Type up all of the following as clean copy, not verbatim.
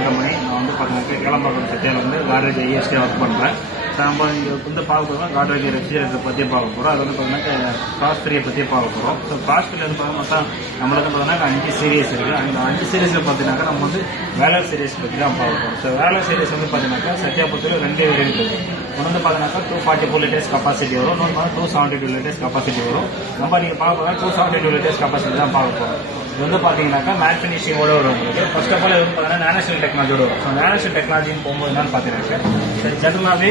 தங்கமணி. நான் வந்து பார்த்தீங்கன்னா கேளம்பாக்கம் சத்தியாவில் வந்து காட்ரேஜ் ஐஎஸ்டியாக ஒர்க் பண்ணுறேன். ஸோ நம்ம இங்கே வந்து பார்க்க போகிறோம் காட்ரேஜ் ரெஃப்ரிஜரேட்டர் பற்றி பார்க்க போகிறோம். அது வந்து பார்த்தீங்கன்னா கிராஸ் ஃப்ரீயை பற்றி பார்க்க போகிறோம். ஸோ கிராஸ் ஃப்ரீ வந்து பார்த்தா நம்மளுக்கு பார்த்தீங்கன்னா 5 சீரியஸ் இருக்குது. அந்த 5 சீரியஸில் பார்த்தீங்கன்னாக்கா நம்ம வந்து வேலர் சீரியஸ் பற்றி தான் பார்க்க போகிறோம். ஸோ வேலர் சீரியஸ் வந்து பார்த்தீங்கன்னாக்கா சத்யா பொறுத்தவரை 2 வேரியன்ட் இருக்குது. ஒன்று வந்து பார்த்தீங்கன்னாக்கா 244 லிட்டர்ஸ் கெப்பாசிட்டி வரும், இன்னொன்று வந்து 272 லிட்டர்ஸ் கெப்பாசிட்டி வரும். நம்ம நீங்கள் பார்க்க போகிறோம் 272 லிட்டர்ஸ் கெப்பாசிட்டி தான் பார்க்க போகிறோம். இது வந்து பார்த்தீங்கன்னாக்கா மேட் ஃபினிஷிங்கோட வரும் உங்களுக்கு. ஃபர்ஸ்ட் ஆஃப் ஆல் இது வந்து பார்த்தீங்கன்னா நானோஸ்டீல் டெக்னாலஜியோட வரும். ஸோ நானோஸ்டீல் டெக்னாலஜின்னு போகும்போது என்னன்னு பார்த்தீங்கன்னாக்கா ஜென்ரலாகவே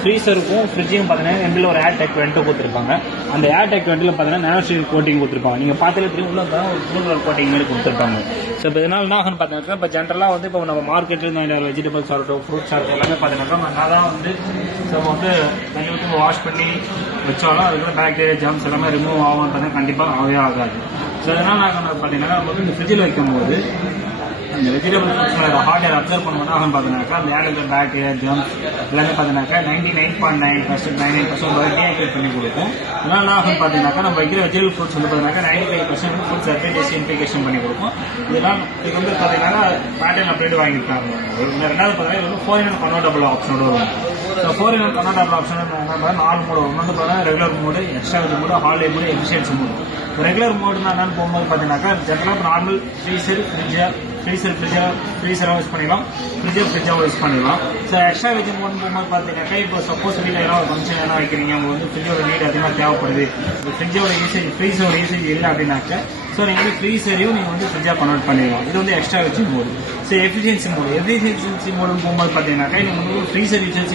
ஃப்ரீசருக்கும் ஃப்ரிட்ஜையும் பார்த்தீங்கன்னா எண்டில் ஒரு ஏர் டெக் வெண்ட்டு கொடுத்துருப்பாங்க. அந்த ஏர் டெக் வெண்ட்டில் பார்த்தீங்கன்னா நானோஸ்டீல் கோட்டிங் கொடுத்துருப்பாங்க. நீங்கள் பார்த்தாலே தெரியும் உள்ள ஒரு ப்ளூ கலர் கோட்டிங் மாதிரி கொடுத்துருப்பாங்க. ஸோ இப்போ இதனால் என்ன ஆகுன்னு பார்த்தீங்கன்னா இப்போ ஜென்ரலாக வந்து இப்போ நம்ம மார்க்கெட்டில் இந்த வெஜிடபிள்ஸ் ஆகட்டும் ஃப்ரூட்ஸ் ஆகட்டும் எல்லாமே பார்த்தீங்கன்னா நான் தான் வந்து ஸோ வந்து தண்ணி ஊற்றி வாஷ் பண்ணி வச்சாலும் அதுக்குள்ள பாக்டீரியா ஜாம்ஸ் எல்லாமே ரிமூவ் ஆகும் பார்த்தீங்கன்னா கண்டிப்பாக ஆகவே ஆகாது. ஸோ இதனால் நாங்கள் பார்த்தீங்கன்னா நம்ம வந்து இந்த ஃப்ரிட்ஜில் வைக்கும்போது அந்த வெஜிடபிள் ஃப்ரூட்ஸோட ஹாட் ஏர் அப்சர்வ் பண்ணணும் ஆகும் பார்த்தீங்கன்னாக்கா அந்த ஏர் பாக்டீரியா ஜாம்ஸ் எல்லாமே பார்த்தீங்கன்னாக்கா 99.9% 99% டீஆக்டிவேட் பண்ணி கொடுக்கும். இதனால் ஆகும் பார்த்தீங்கன்னாக்கா நம்ம வைக்கிற வெஜிடபிள் ஃப்ரூட்ஸ் வந்து பார்த்தீங்கன்னா 95% ஃபுட் சர்ஃபேஸ் டெசின்ஃபிகேஷன் பண்ணி கொடுக்கும். இதனால் இது வந்து பார்த்தீங்கன்னா பேட்டர்ன் அப்டேட் வாங்கியிருக்காங்க. ரெண்டாவது பார்த்தீங்கன்னா 4-in-1 கன்வெர்ட்டபிள் ஆப்ஷனோட வரும். ஸோ 4-in-1 கன்வெர்ட்டபிள் ஆப்ஷன் என்ன 4 மோடு ஒன்று வந்து பார்த்தீங்கன்னா regular mode, extra mode, holiday mode, efficiency mode. Regular மோடுனா என்னன்னு போகும்போது பார்த்தீங்கன்னாக்கா ஜென்ரலாக நார்மல் ஃப்ரீசராக யூஸ் பண்ணிடலாம், ஃப்ரிட்ஜாக யூஸ் பண்ணிடலாம். ஸோ எக்ஸ்ட்ரா வெஜ் மோட்னு போகும்போது பார்த்தீங்கன்னாக்கா இப்போ சப்போஸ் வீட்டில் ஏதாவது ஒரு ஃபங்க்ஷன் எதாவது வைக்கிறீங்க, உங்களுக்கு வந்து ஃப்ரிட்ஜோட நீட் அதிகமாக தேவைப்படுது, ஃப்ரிட்ஜோட யூசேஜ் ஃப்ரீஸோட யூசேஜ் இல்லை அப்படின்னாக்கா ஸோ நீங்கள் வந்து ஃப்ரீசரையும் நீங்கள் வந்து ஃப்ரிட்ஜாக கன்வெர்ட் பண்ணிடலாம். இது வந்து extra veg mode. So efficiency மோடுன்னு போகும்போது பார்த்தீங்கன்னாக்கா நீங்கள் வந்து ஃப்ரீசர் யூசேஜ்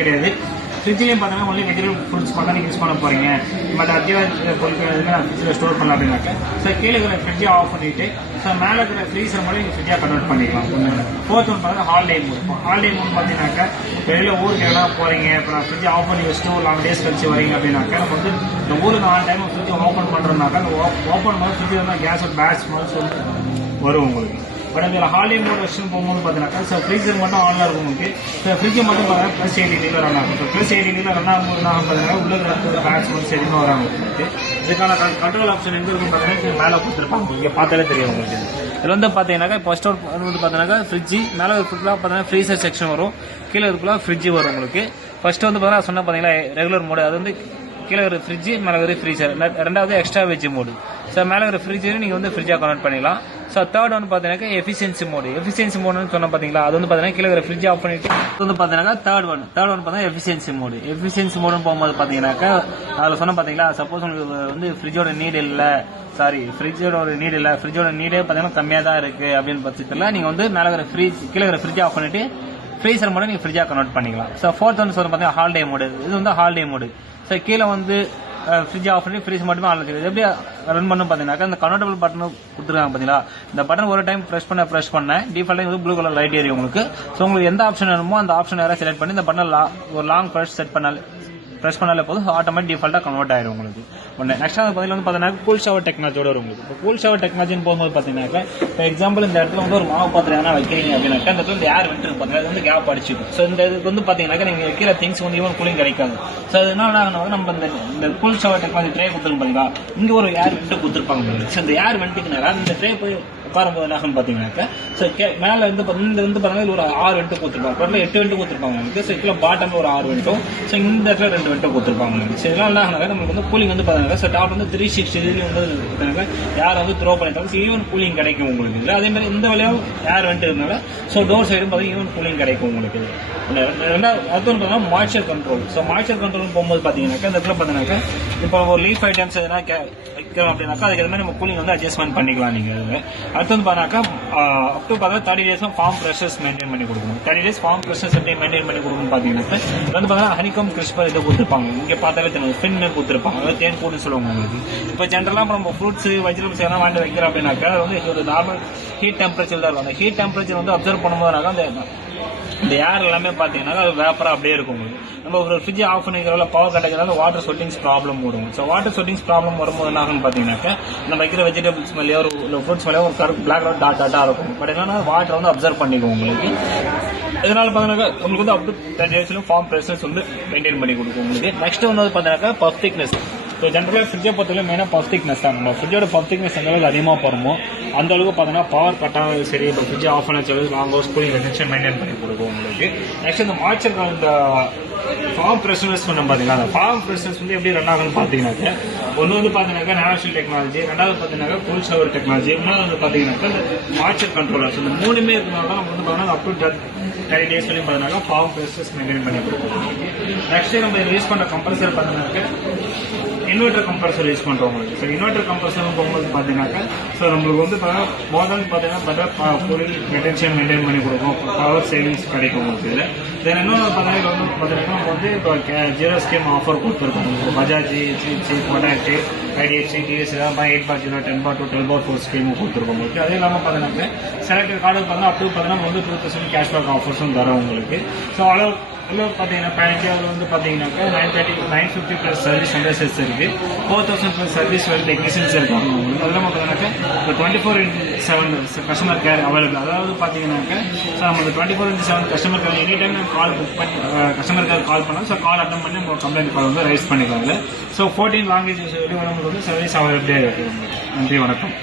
கிடையாது. ஃப்ரிட்ஜ்லேயும் பார்த்தீங்கன்னா ஒன்லி வெஜிடபிள் ஃப்ரூட்ஸ் பார்த்தா நீங்கள் யூஸ் பண்ண போகிறீங்க, பட் அத்தியாவசிய பொருட்கள் எதுவுமே நான் ஃப்ரிட்ஜில் ஸ்டோர் பண்ணலாம் அப்படின்னாக்கா ஸோ கீழே இருக்கிற ஃப்ரிட்ஜை ஆஃப் பண்ணிவிட்டு ஸோ மேலே இருக்கிற ஃப்ரீசர் மட்டும் நீங்கள் ஃப்ரிட்ஜாக கன்வெர்ட் பண்ணிக்கலாம். ஃபோர்த் ஒன்று பார்த்தீங்கன்னா ஹாலிடே மோட் பார்த்தீங்கன்னாக்கா வெளியில் ஊருக்கு எல்லாம் போகிறீங்க, இப்போ நான் ஃப்ரிட்ஜை ஆஃப் பண்ணி வச்சுட்டு ஒரு 11 days கழிச்சு வரீங்க அப்படின்னாக்கா நம்ம வந்து இந்த ஊருக்கு 4 டைம் ஃப்ரிட்ஜை ஓப்பன் பண்ணுறோம்னாக்கா அந்த ஓப்பன் பண்ண ஃப்ரிட்ஜில் இருந்தால் கேஸோட பேட் ஸ்மெல் சொல்லி வரும் உங்களுக்கு. பட் அதில் ஹாலிடே மோட் வச்சு போகும்போது பார்த்தீங்கன்னாக்கா ஸோ ஃப்ரீசர் மட்டும் ஆனில் இருக்கும் உங்களுக்கு. ஸோ ஃப்ரிட்ஜை மட்டும் பார்த்தீங்கன்னா +80 ரன் ஆகும். ஸோ +80 ரன் ஆகும்போது நான் பார்த்தீங்கன்னா உள்ள இருக்கிற பேட்ச் ஸ்மெல்ஸ் எதுவுமே வராங்க உங்களுக்கு. இதுக்கான கண்ட்ரோல் ஆப்ஷன் எங்கே இருக்கும் பார்த்தீங்கன்னா மேலே கொடுத்துருப்பாங்க, இங்கே பார்த்தாலே தெரியும் உங்களுக்கு. இதில் வந்து பார்த்தீங்கன்னாக்கா ஃபர்ஸ்ட் வந்து பார்த்தீங்கன்னா ஃப்ரிட்ஜ் மேலே ஃபுல்லாக பார்த்தீங்கன்னா ஃப்ரீசர் செக்ஷன் வரும், கீழே இருக்குள்ள ஃப்ரிட்ஜ் வரும் உங்களுக்கு. ஃபர்ஸ்ட் வந்து பார்த்தீங்கன்னா சொன்ன பார்த்தீங்கன்னா ரெகுலர் மோடு, அது வந்து கீழே ஒரு ஃப்ரிட்ஜ் மேலே ஒரு ஃப்ரீசர். ரெண்டாவது எக்ஸ்ட்ரா வெஜ் மோடு. ஸோ மேலே ஒரு ஃப்ரிட்ஜரையும் நீங்கள் வந்து ஃப்ரிட்ஜாக கன்வெர்ட் பண்ணிக்கலாம். ஸோ தேர்ட் வந்து பார்த்தீங்கன்னா எஃபிஷியன்சி மோடுன்னு சொன்ன பார்த்தீங்களா, அது வந்து பார்த்தீங்கன்னா கீழே ஒரு ஃப்ரிட்ஜ் ஆஃப் பண்ணிட்டு அது வந்து பார்த்தீங்கன்னா தேர்ட் ஒன் பார்த்தீங்கன்னா எஃபிஷியன்சி மோடுன்னு போகும்போது பார்த்தீங்கன்னாக்கா அதில் சொன்ன பார்த்தீங்களா சப்போஸ் உங்களுக்கு வந்து ஃப்ரிட்ஜோட நீட் இல்லை, ஃப்ரிட்ஜோட நீடே பார்த்தீங்கன்னா கம்மியாக தான் இருக்குது அப்படின்னு பட்சத்தில் நீங்கள் வந்து மேலே இருக்கிற கீழே இருக்கிற ஃப்ரிட்ஜ் ஆஃப் பண்ணிட்டு ஃப்ரீசர் மட்டும் நீங்கள் ஃப்ரிட்ஜாக கன்வெர்ட் பண்ணிக்கலாம். ஸோ ஃபோர்த் வந்து சொல்ல பார்த்தீங்கன்னா ஹாலிடே மோடு. இது வந்து ஹாலிடே மோடு. ஸோ கீழே வந்து ஃப்ரிட்ஜ் ஆஃப் பண்ணி ஃப்ரீஸ் மட்டுமே ஆன் வச்சுருது. எப்படி ரன் பண்ணணும் பார்த்தீங்கன்னாக்கா இந்த கன்வெர்ட்டபிள் பட்டன் கொடுத்துருக்காங்க பார்த்தீங்களா, இந்த பட்டன் ஒரு டைம் ப்ரெஸ் பண்ணேன் டிஃபால்ட்டாக வந்து ப்ளூ கலர் லைட் ஏறி உங்களுக்கு. ஸோ உங்களுக்கு எந்த ஆப்ஷன் வேணுமோ அந்த ஆப்ஷன் வேறு செலக்ட் பண்ணி இந்த பட்டன் ஒரு லாங் ப்ரெஸ் பண்ணாலே போதும், ஆட்டோமேட்டிக் டிஃபால்ட்டாக கன்வெர்ட் ஆயிடும் உங்களுக்கு. ஒன்று நெக்ஸ்ட் வந்து பார்த்தீங்கன்னா கூல் ஷவர் டெக்னாலஜியோட வரும் உங்களுக்கு. இப்போ கூல் ஷவர் டெக்னாலஜின்னு போகும்போது பார்த்தீங்கன்னாக்கா இப்போ எக்ஸாம்பிள் இந்த இடத்துல வந்து ஒரு மாவு பாத்திரம் எதனா வைக்கிறீங்க அப்படின்னாக்கா அந்த இடத்துல இந்த ஏர் வெண்ட் இருக்கு பார்த்தீங்கன்னா அது வந்து கேப் அடிச்சுக்கும். ஸோ இந்த இதுக்கு வந்து பார்த்தீங்கன்னாக்கா நீங்கள் வைக்கிற திங்ஸ் வந்து ஈவன் கூலிங் கிடைக்காது. ஸோ அது என்ன ஆகணும் நம்ம இந்த கூல் ஷவர் டெக்னாலஜி ட்ரே கொடுத்துருக்கோம் பார்த்தீங்களா, இங்கே ஒரு ஏர் வெண்ட் கொடுத்துருப்பாங்க. ஸோ இந்த ஏர் வெண்ட்டுக்கு நேரம் இந்த ட்ரே போய் உட்காரும்போது என்ன பார்த்தீங்கன்னாக்கா ஸோ மேலே வந்து பார்த்தீங்கன்னா ஒரு 6 வெண்ட் கொடுத்துருப்பாங்க, டோட்டலாக 8 வெண்ட் கொடுத்துருப்பாங்க உங்களுக்கு. ஸோ கீழே பாட்டமில் ஒரு 6 வெண்ட்டும், ஸோ இந்த இடத்துல 2 வெண்ட்டும் கொடுத்துருப்பாங்க. ஸோ இதெல்லாம் என்ன ஆகுனாக்கா நம்மளுக்கு வந்து கூலிங் வந்து பார்த்தீங்கன்னா ஸோ டாப் வந்து 360 டிகிரி வந்து யார் வந்து த்ரோ பண்ணிட்டாங்க, ஸோ ஈவன் கூலிங் கிடைக்கும் உங்களுக்கு. இல்லை அதே மாதிரி இந்த வழியாக ஏர் வெண்ட் இருந்தால ஸோ டோர் சைடும் பார்த்தீங்கன்னா ஈவன் கூலிங் கிடைக்கும் உங்களுக்கு. ரெண்டாவது அடுத்து பார்த்தீங்கன்னா moisture control. So moisture control போகும்போது பார்த்தீங்கன்னாக்கா இந்த இடத்துல பார்த்தீங்கன்னாக்கா இப்போ ஒரு லீஃப் ஐட்டம்ஸ் எதனா வைக்கிறோம் அப்படின்னாக்கா அதுக்கு எது மாதிரி நம்ம கூலிங் வந்து அட்ஜஸ்ட்மெண்ட் பண்ணிக்கலாம் நீங்கள். அடுத்து வந்து பார்த்தாக்கா அப் டு பார்த்தா 30 days ஃபார்ம் ப்ரெஷர்ஸ் மெயின்டைன் பண்ணி கொடுக்கணும். 30 days ஃபார்ம் ப்ரெஷர்ஸ் எப்படி மெயின்டைன் பண்ணி கொடுக்கணும்னு பார்த்தீங்கன்னா இது வந்து பார்த்தீங்கன்னா ஹனிகம் கிறிஸ்பர் இதை கொடுத்துருப்பாங்க. இங்கே பார்த்தாலே தெரியும் ஃபின்னு கொடுத்துருப்பாங்க, அதாவது தேன் கூடுன்னு சொல்லுவாங்க உங்களுக்கு. இப்போ ஜென்ரலாக நம்ம ஃப்ரூட்ஸ் வெஜிடபிள்ஸ் எதனா வாங்கி வைக்கிறோம் அப்படின்னாக்கா அது வந்து ஒரு நார்மல் ஹீட் டெம்பரேச்சர் தான் இருக்கும். அந்த ஹீட் டெம்பரேச்சர் வந்து அப்சர்வ் பண்ணும்போதுனாக்கா இந்த ஏர் எல்லாமே பார்த்தீங்கன்னா அது வேப்பராக அப்படியே இருக்கும் உங்களுக்கு. நம்ம ஒரு ஃப்ரிட்ஜ் ஆஃப் பண்ணிக்கிறதால பவர் கிடைக்கிறதால வாட்டர் சொட்டிங்ஸ் ப்ராப்ளம் வரும். ஸோ வாட்டர் சொட்டிங்ஸ் ப்ராப்ளம் வரும்போது என்ன ஆகுன்னு பார்த்தீங்கன்னாக்கா நம்ம வைக்கிற வெஜிடபிள்ஸ் மேலேயோ ஒரு ஃப்ரூட்ஸ் மேலேயோ ஒரு கருப்பு பிளாக் டாட்டாக இருக்கும். பட் என்னன்னா வாட்டர் வந்து அப்சர்வ் பண்ணிக்கும் உங்களுக்கு. இதனால பார்த்தீங்கன்னா உங்களுக்கு வந்து அப் டு 10 days ஃபார்ம் ப்ரெஷர்ஸ் வந்து மெயின்டைன் பண்ணி கொடுக்கும் உங்களுக்கு. நெக்ஸ்ட் வந்து பார்த்தீங்கன்னாக்கா பஃப் திக்னஸ். ஸோ ஜென்ரலாக ஃப்ரிட்ஜை பொறுத்தவரை மெயினாக பஃப் திக்னஸ் தான். நம்ம ஃப்ரிட்ஜோட பஃப் திக்னஸ் எந்த அளவுக்கு அதிகமாக போகிறோமோ அந்த அளவுக்கு பார்த்தீங்கன்னா பவர் கட்டாக சரி, இப்போ ஃப்ரிட்ஜ் ஆஃப் பண்ண சொல்லி long hours cooling resistance maintain பண்ணி கொடுக்கும் உங்களுக்கு. நெக்ஸ்ட் இந்த மாய்ச்சர் இந்த ஃபார்ம் ப்ரெஷர்ஸ் பண்ண பார்த்தீங்கன்னா அந்த ஃபார்ம் ப்ரெஷர்ஸ் வந்து எப்படி ரன் ஆகுன்னு பார்த்தீங்கன்னாக்க ஒன்று வந்து பார்த்தீங்கன்னாக்கா நேஷனல் டெக்னாலஜி, ரெண்டாவது பார்த்தீங்கன்னா கூல் ஷவர் டெக்னாலஜி, மூணாவது வந்து பார்த்தீங்கன்னாக்கா இந்த மாய்ச்சர் கண்ட்ரோலர்ஸ். இந்த மூணுமே இருக்கிறனால தான் நம்ம வந்து பார்த்தீங்கன்னா அப் டு 30 days வரையும் பார்த்தீங்கன்னா ஃபார்ம் ப்ரெஷர்ஸ் மெயின்டைன் பண்ணி கொடுக்கும். நெக்ஸ்ட் நம்ம யூஸ் பண்ணுற கம்பல்சரி பார்த்தீங்கன்னாக்க இன்வெர்டர் கம்ப்ரஸர் யூஸ் பண்ணுறோம் உங்களுக்கு. ஸோ இன்வெர்டர் கம்ப்ரஸர் போகும்போது பார்த்தீங்கன்னாக்கா ஸோ நம்மளுக்கு வந்து மோதல் பார்த்தீங்கன்னா பெட்டர் கூலிங் மெட்டன்ஷியல் மெயின்டைன் பண்ணி கொடுக்கும், பவர் சேவிங்ஸ் கிடைக்கும் உங்களுக்கு. இதில் தென் இன்னொன்று பார்த்தீங்கன்னா நம்ம வந்து இப்போ 0 ஸ்கீம் ஆஃபர் கொடுத்துருக்கோம் உங்களுக்கு. Bajaj, HDFC, Kotak, IDFC, TVS 8/0, 10/2, 12/4 ஸ்கீமும் கொடுத்துருக்கோம் உங்களுக்கு. அதே இல்லாமல் பார்த்தீங்கன்னா செலக்டட் கார்டு பார்த்தீங்கன்னா அப் டு பார்த்தீங்கன்னா வந்து 2000 கேஷ்பேக் ஆஃபர்ஸும் தரோம் உங்களுக்கு. ஸோ அளவு பார்த்தீங்கன்னா பேனிக்கு அதில் வந்து பார்த்தீங்கன்னாக்கா 950 ப்ளஸ் சர்வீஸ் சென்டர்ஸ் இருக்கு, 4000 ப்ளஸ் சர்வீஸ் டெக்னீஷியன்ஸ் இருக்காங்க உங்களுக்கு. அதெல்லாம் பார்த்தீங்கன்னாக்கா இப்போ 24/7 கஸ்டமர் கேர் அவைலபிள். அதாவது பார்த்தீங்கன்னாக்கா ஸோ நம்ம 24/7 கஸ்டமர் கேர் எனி டைம் நம்ம கால் புக் பண்ணி கஸ்டமர் கேர் கால் பண்ணலாம். ஸோ கால் அட்டன் பண்ணி நம்ம கம்ப்ளைண்ட் கால் வந்து ரைஸ் பண்ணிக்கலாம். ஸோ 14 லாங்குவேஜஸ் வந்து நமக்கு வந்து சர்வீஸ் அவைலபிளாக இருக்குது. நன்றி, வணக்கம்.